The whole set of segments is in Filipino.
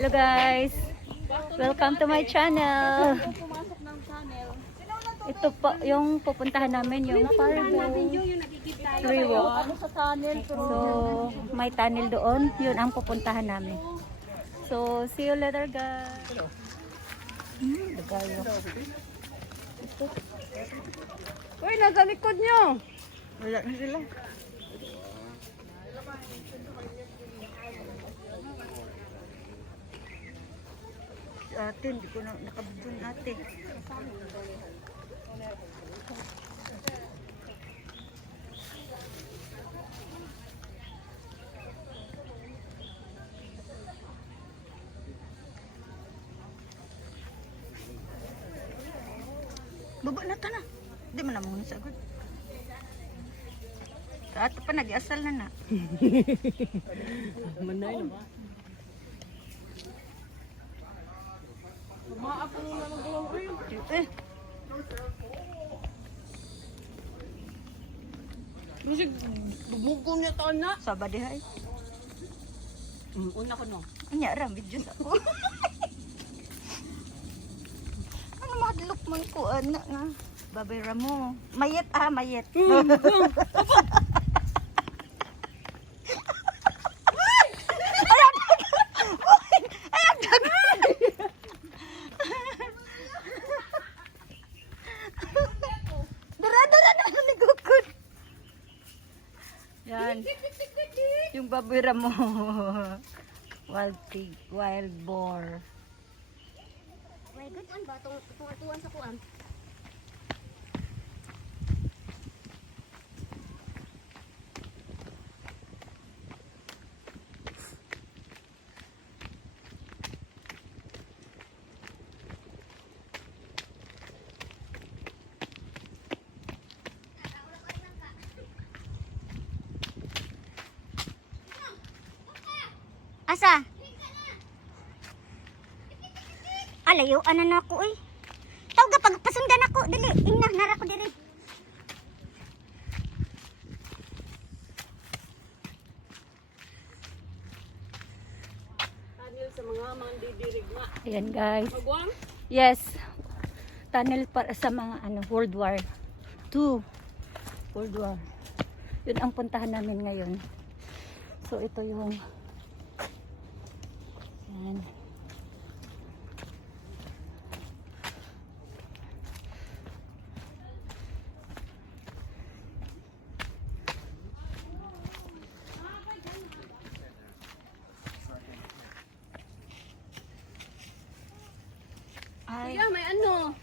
Hello guys, welcome to my channel. Ito po yung pupuntahan namin, yung Freewalk. So may tunnel doon, yun ang pupuntahan namin. So see you later guys. Uy, nasa likod nyo. Wala na sila. Ate, hindi ko na nakabudon ate. Baba na ta na. Hindi mo na muna sagot. Ato pa nag-asal na na. Manay na ba? Maapo na ng gulong rin. Eh, Musik, bubugong niya taon na. sabadihay. Una ko no. Anya ra video sa ko. Ano madlok man ko anak nga. Babay mo. Mayet mayet. Dara-dara na nagukod. Yan. Yung babira mo. Wild pig, wild boar. May good one ba? Tungan sa kuan. Asa? Alayo, ano na ako eh. Tawag ka, pagpasundan ako. Dali, ingna, nara ko diri. Tunnel sa mga mandidirig na. Ayan guys. Magwang? Yes. Tunnel para sa mga World War II. World War. Yun ang puntahan namin ngayon. So ito yung yan. Ay, Kuya, may ano?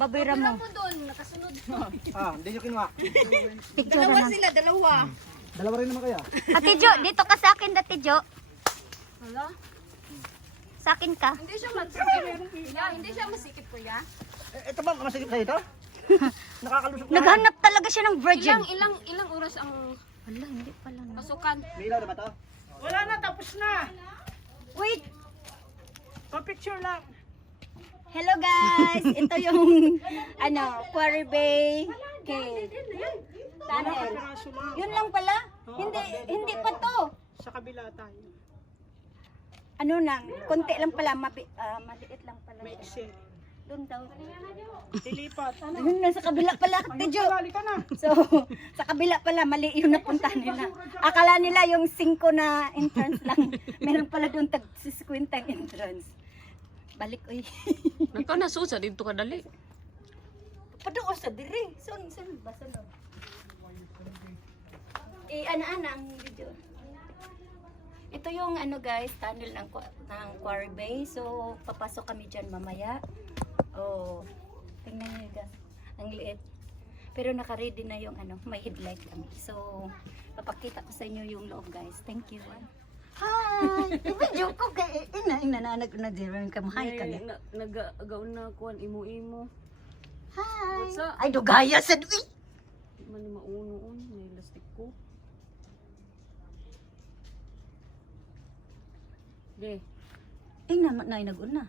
babira mo. Mo doon, nakasunod. Hindi nyo kinuha. Picture Dalawa na. sila, dalawa. Dalawa rin naman kaya. Ate Jo, dito ka sa akin, Ate Jo. Hala? Sa akin ka. Hindi siya masikip. Kuya, hindi siya masikip, kuya. Ito ba, masigit sa'yo ito? Nakakalusok na. Naghanap talaga siya ng virgin. Ilang oras ang Wala, hindi pala na. pasukan? May ilaw na ba ito? Wala na, tapos na. Wait! Pa-picture lang. Hello guys! Ito yung Quarry Bay Cave. Tunnel. Yun lang pala? Hindi pa to. Sa kabila tayo. Ano lang, konti lang pala, maliit lang pala. Doon daw. Dilipat. Yun na sa kabila pala, Ate Jo. ka na. So, sa kabila pala, mali yung napunta nila. Akala nila yung 5 na entrance lang. Meron pala doon tag-50 entrance. Balik, uy. Nagka na susa dito ka dali. Padoon sa diri. Sunod ba? Sunod. Ana-ana ang video. Ito yung guys, tunnel ng Quarry Bay. So, papasok kami dyan mamaya. Oh, tingnan nyo guys. Ang liit. Pero naka-ready na yung may headlight kami. So, papakita ko sa inyo yung loob guys. Thank you. Hi! I-video ko kay nananag na diri ka mahay ka. Nag-agaon na kuan imo-imo. Hi! What's up? Ay, dugaya sa dui! Mani mauno-on, may lastik ko. De. Ay, nag-una.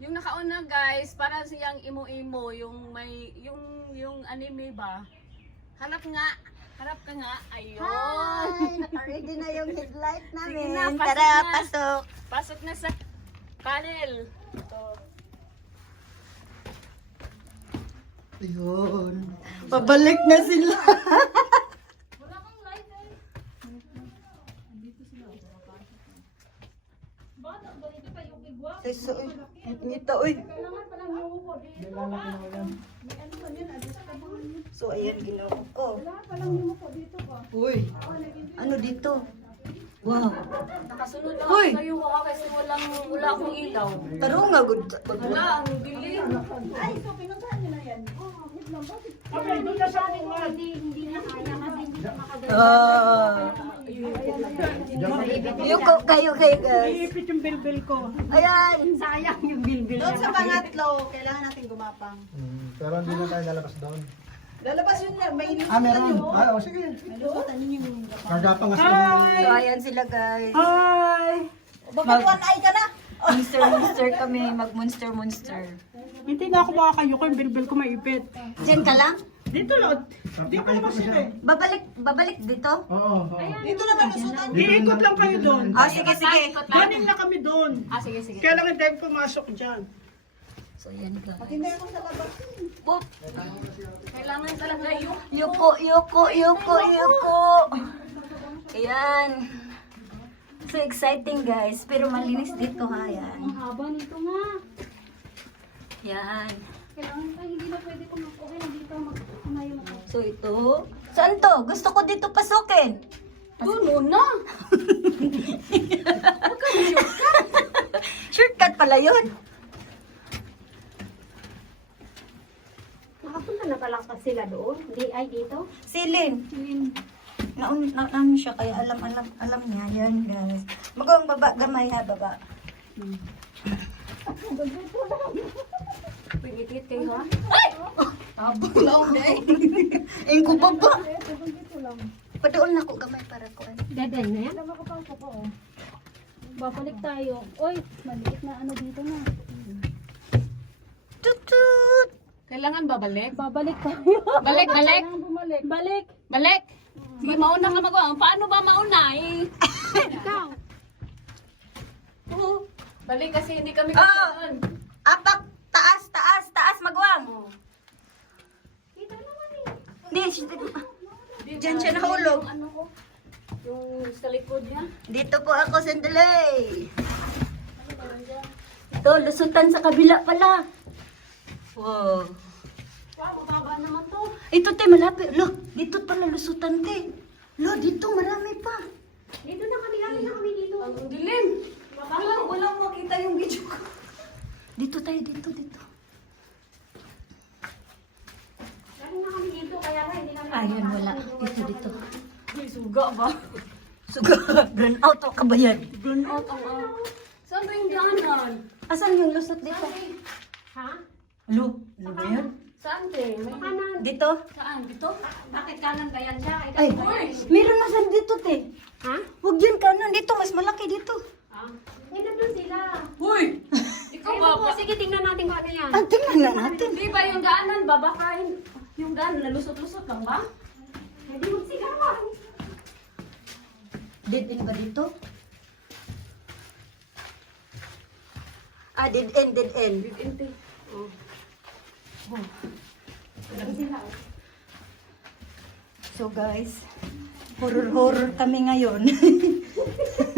Yung nakauna guys, para siyang imo-imo, yung may yung anime ba? Hanap nga. Harap ka nga. Ayun. Hi! Naka-ready na yung headlight namin. Sige na, pasok Tara, na. pasok. Pasok na sa panel. Ito. Ayun. Pabalik na sila. Wala kang light eh. Seso, ngita, uy. So, ayan, ginawa ko. Uy, ano dito? Wow. Nakasunod lang Hoy! ako sa'yo kasi wala akong ilaw. Taro nga, good. Wala, ang dilim. Ah. Yuko kayo guys. Iipit yung bilbil ko. Ayan. Sayang yung bilbil. Doon sa pangatlo, kailangan natin gumapang. Pero hindi na tayo lalabas doon. Lalabas yun na, may Ah, meron. Ah, sige. May lusutan yun yung gumapang. Kagapang nga So, ayan sila guys. Hi! Bakit one eye ka na? Monster kami. Mag-monster. Hindi na ako makakayo ko yung bilbil ko maipit. Diyan ka lang? Dito lang. Dito naman sila eh. Babalik dito? Oo. Dito naman lusutan. Iikot lang kayo doon. Ah, sige. Galing na kami doon. Ah, sige, sige. Kailangan tayo pumasok dyan. So, ayan guys. Hindi ako sa labas. Boop. Kailangan talaga yung Yuko. Ayan. So exciting guys. Pero malinis dito ha. Ayan. Ang haba nito nga. Yan. Kailangan tayo, hindi na pwede kung okay na dito mag-umayo ako. So ito. Saan to? Gusto ko dito pasukin. doon muna. Shortcut pala yun. Nakapunta na pala kasi sila doon. Di ay dito. Silin. Naon siya kaya alam niya. Yan guys. Magawang baba. Gamay ha baba. Pinitit kayo ha? Abulaw na eh. Ingko baba. Padoon na ako gamay para ko. Dadan na yan? Babalik tayo. Oy, maliit na ano dito na. Tutut. Kailangan babalik? Babalik tayo. Balik. Kailangan bumalik. Balik. Balik. Sige, mauna ka magawa. Paano ba mauna eh? Ikaw. Oo. Balik kasi hindi kami Ah! kailangan. Apak. Taas. Magwang. Dito naman eh. Hindi. Diyan siya nahulog. Yung ano ko? Yung sa likod niya? Dito po ako, sandali. Ito, lusutan sa kabila pala. Wow. Wow, mababa naman to. Ito, te, malapit. Lo, dito pala lusutan, te. Lo, dito marami pa. Dito na kami, lagi na kami dito. Ang dilim. Walang makita yung video ko. Dito tayo, dito. Lagi na kami dito, kaya nga hindi namin. Ayan, wala. Dito. May suga ba? Suga, burn out o kabayan. Burn out ang Saan ba yung daanan? Asan yung lusot dito? Ha? Lo, ano ba yan? Saan te? May... Kanan. Dito? Saan? Dito? Bakit kanan ba yan siya? Ay, meron na saan dito, te. Ha? Huwag yun kanan. Dito, mas malaki dito. Eh, nandun sila. Hoy! Ikaw Ay, ba? po, sige, tingnan natin kung ano yan. Ah, tingnan na natin. Di ba yung daanan babakain? Yung daanan nalusot-lusot lang ba? Hindi magsigawan. Dead end ba dito? Ah, dead end. Inte. Oh. So guys, horror kami ngayon.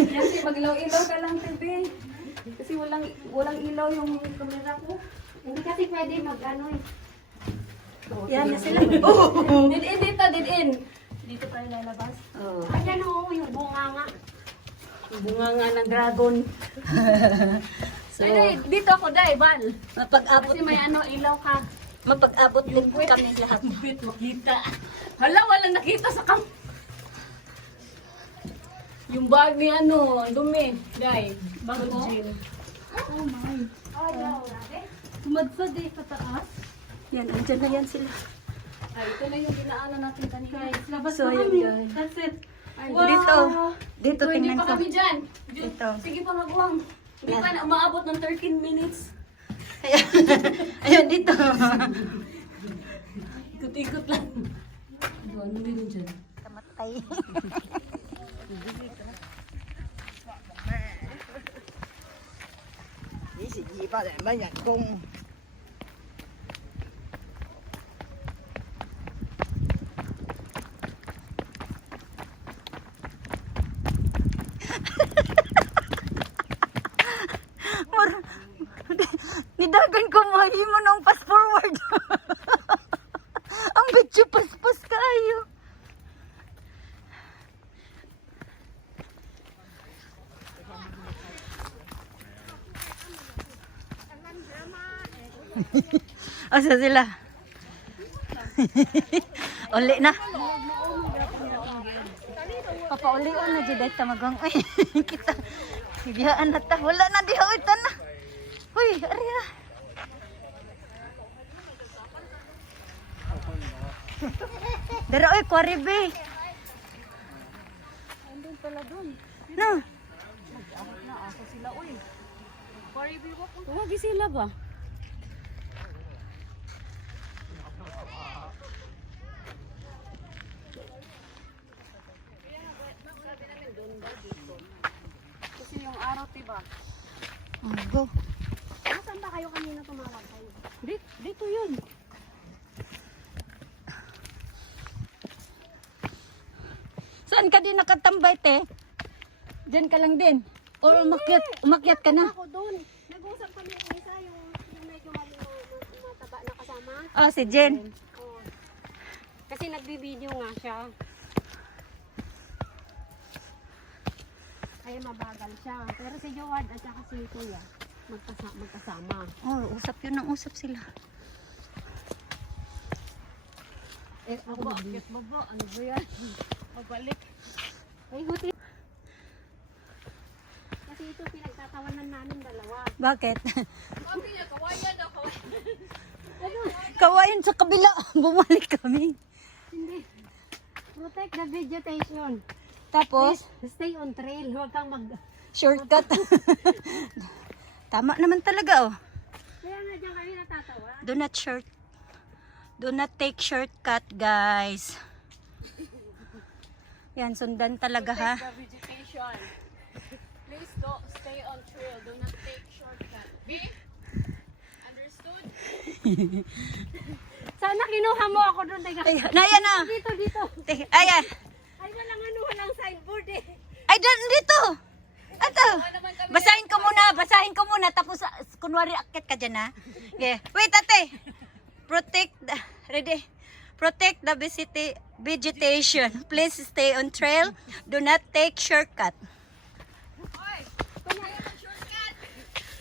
Kasi mag-ilaw-ilaw ka lang, TV. Kasi walang ilaw yung camera ko. Hindi kasi pwede mag-ano eh. Yan na sila. Dead end dito, dead end. Dito tayo lalabas. Oh. Ayan o, yung bunga nga. Yung bunga nga ng dragon. So, Ay, dito ako, Day, Val. mapag-abot Kasi may ano, ilaw ka. mapag-abot din kami lahat. Wait, makita. Hala, walang nakita sa kam. Yung bag ni ano, ang dumi. Day, bag ko. Tumadsad eh, pataas. Yan, andyan na yan sila. Ay, ito na yung dinaanan natin kanina. Guys, labas So, na yun, kami. guys. That's it. Ay, Dito So, hindi tingnan pa ko. kami dyan. Dito. Sige pa, magwang. Hindi pa na umaabot ng 13 minutes. Ayan, dito. Ikot-ikot lang. Ano meron dyan? kay. Sige pa rin ba yan kung Nidagan ko mahimo nung fast forward. Ang bityo paspas kayo. Asa sila? Uli na. Papauli-on na jud ta magang ay kita. Biyaan na ta. Wala na diha ita na. Uy, ari na. Dara oy, Kwaribe. Andun pala dun. No. Na ako sila, uy. Huwag sila ba? Kasi yung araw, diba? Oh, go. Saan ba kayo kanina tumawag kayo? Dito yun. Saan ka din nakatambay, te? Diyan ka lang din. O umakyat ka na. Ako doon. Nag-usap kami ng isa, yung medyo mataba na kasama. Oh, si Jen. Oo. Kasi nagbibideo nga siya. Kaya mabagal siya. Pero si Joward at saka si Kuya, magkasama. Oh, usap yun ang usap sila. Eh, ako ba? Ano ba yan? Magbalik. Ay, buti. Kasi ito pinagtatawanan namin dalawa. Bakit? Kawayan sa kabila. Bumalik kami. Hindi. Protect the vegetation. Tapos, Stay on trail. Huwag kang shortcut. Tama naman talaga, oh. Kaya nga dyan kami natatawa. Do not take shortcut, guys. Yan, sundan talaga, ha? The vegetation. Please stay on trail. Do not take shortcut. Understood? Sana kinuha mo ako doon. Ay, naya na. Dito. Ayan. Ay, walang signboard eh. Ay, dito. Ito. Basahin ko muna. Tapos, kunwari, akit ka dyan, ha? Okay. Wait, ate. Protect the vegetation. Please stay on trail. Do not take shortcut.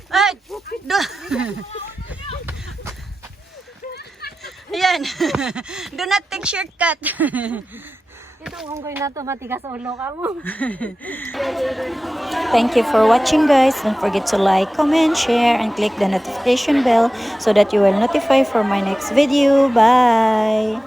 Ay, Yan. Do not take shortcut. Itong unggoy na to, matigas ulo ka mo. Thank you for watching, guys. Don't forget to like, comment, share, and click the notification bell so that you will notify for my next video. Bye!